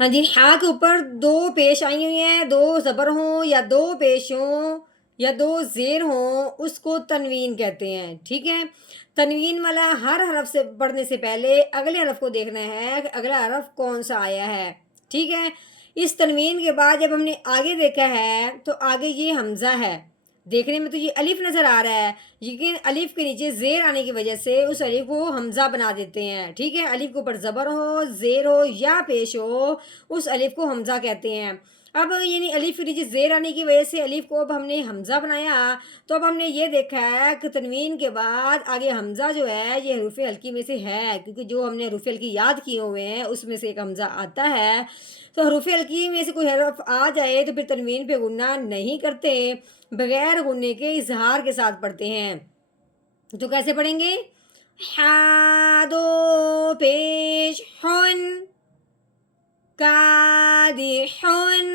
ہاں جی، ہا کے اوپر 2 پیش آئی ہوئی ہیں، 2 زبر ہوں یا 2 پیش ہوں یا 2 زیر ہوں، اس کو تنوین کہتے ہیں، ٹھیک ہے؟ تنوین والا ہر حرف سے پڑھنے سے پہلے اگلے حرف کو دیکھنا ہے کہ اگلا حرف کون-سا آیا ہے، ٹھیک ہے؟ اس تنوین کے بعد جب ہم نے آگے دیکھا ہے، تو آگے یہ حمزہ ہے۔ دیکھنے میں تو یہ الف نظر آ رہا ہے، لیکن الف کے نیچے زیر آنے کی وجہ سے اس الف کو حمزہ بنا دیتے ہیں، ٹھیک ہے؟ الف کے اوپر زبر ہو، زیر ہو یا پیش ہو، اس الف کو حمزہ کہتے ہیں۔ اب یعنی الف کے نیچے زیر آنے کی وجہ سے الف کو اب ہم نے حمزہ بنایا، تو اب ہم نے یہ دیکھا ہے کہ تنوین کے بعد آگے حمزہ جو ہے یہ حروف ہلکی میں سے ہے، کیونکہ جو ہم نے حروف ہلکی یاد کیے ہوئے ہیں اس میں سے ایک حمزہ آتا ہے۔ تو حروف ہلکی میں سے کوئی حرف آ جائے تو پھر تنوین پہ غنہ نہیں کرتے، بغیر غنے کے اظہار کے ساتھ پڑھتے ہیں۔ تو کیسے پڑھیں گے؟ ہا دو پیش ہن، کادحن،